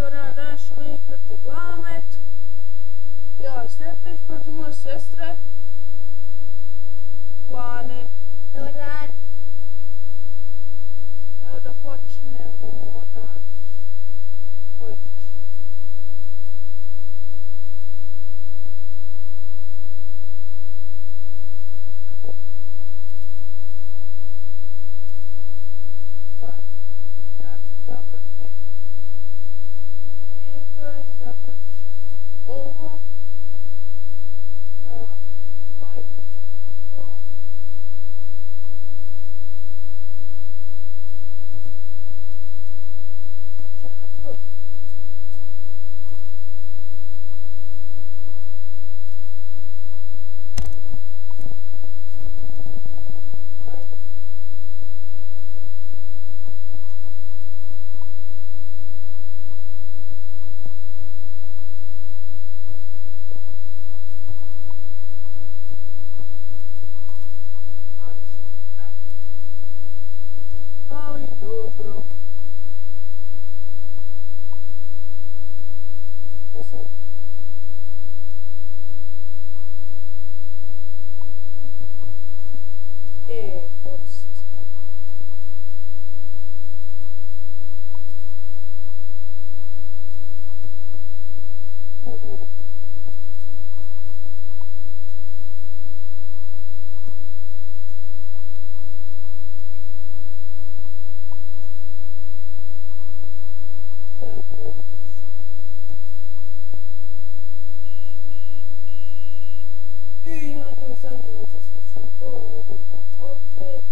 dobar dan, danas ćemo igrati Glamet. Ja, Stepić, protiv moje sestre. Lane. Dobar dan. Evo da počnemo, koji ćeš? Da. Ja ću izabrati njega, izabrat ću ovo. Majka ću na to. Ali dobro. Post. I ja nju zanimljivo poslušam to, idemo opet.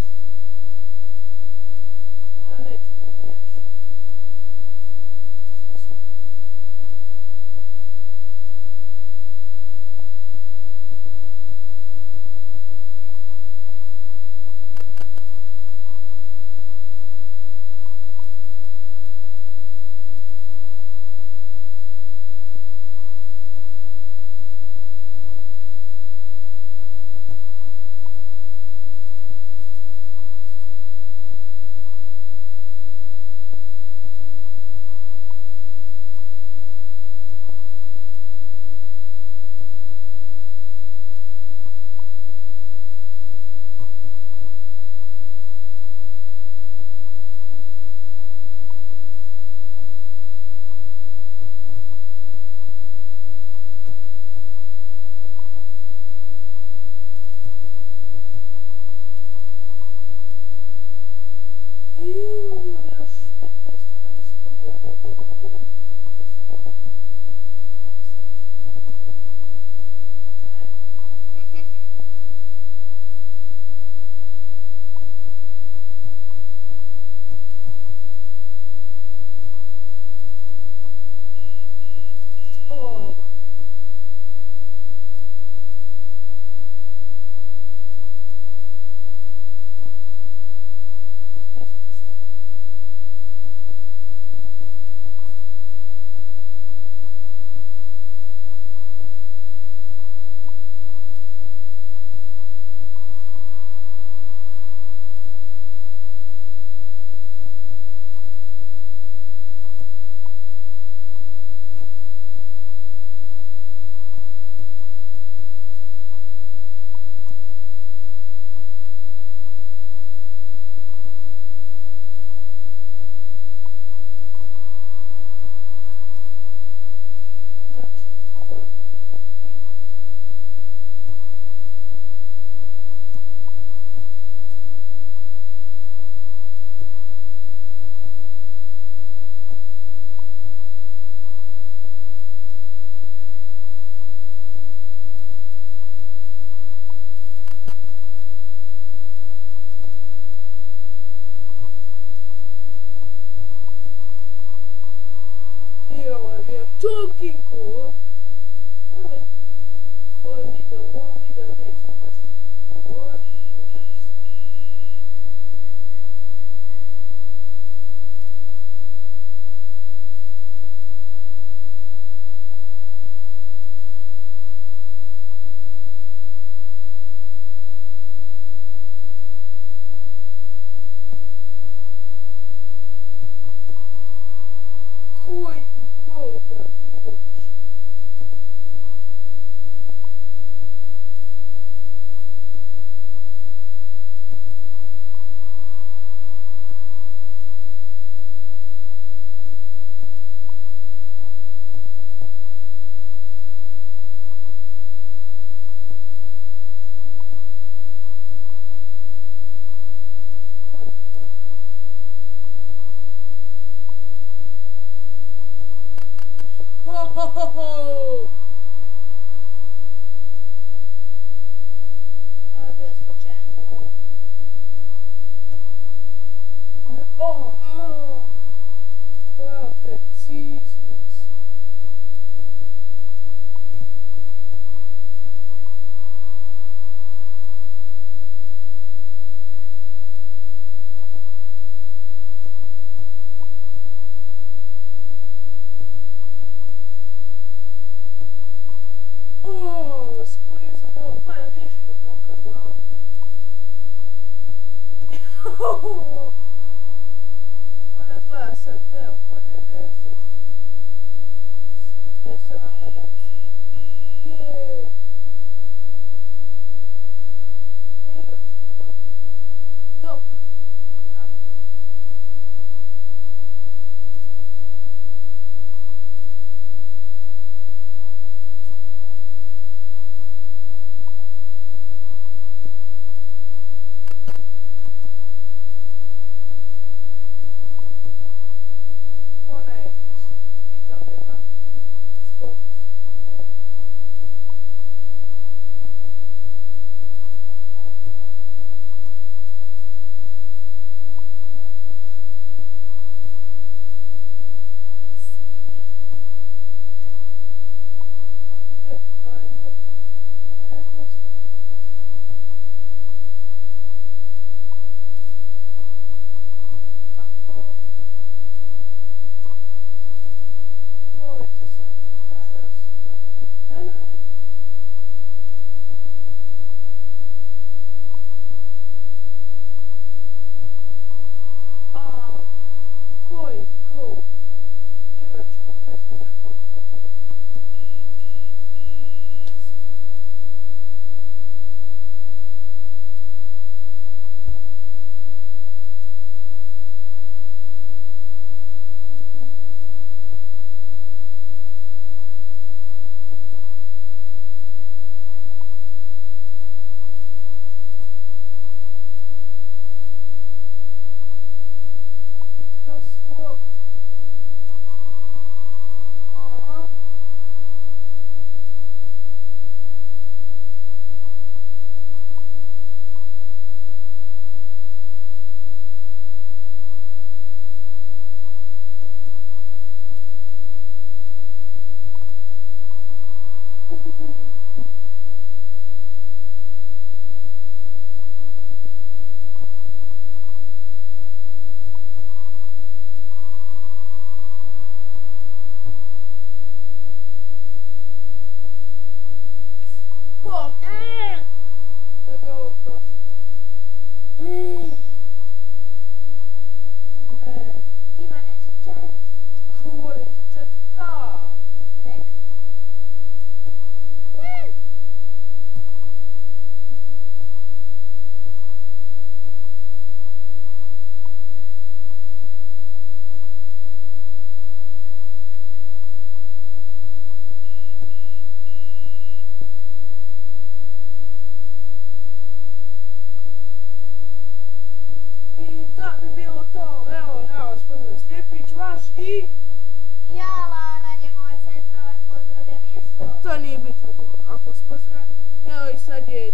A nećemo još. Još 15 studija ne dobija. O, i ovo je bio toliki gol. Ovo video nećemo baš govoriti. Ui. pogledaj sad, evo, pa ne vezi. Jesam... Jeee. Dok. Onaj Italijama. Koji go? Igračku pesmu. Skok. Aha. Fuck. Da bi ovo prošlo. Ivane, čet. Govori za četka. Rek. I da bi bilo to. Evo, ja vas pozdravim Slijepić, vaš i... Ja, Lana, njegova sestra vas pozdravljam isto. To nije bitno ako vas pozdravim. Evo i sad je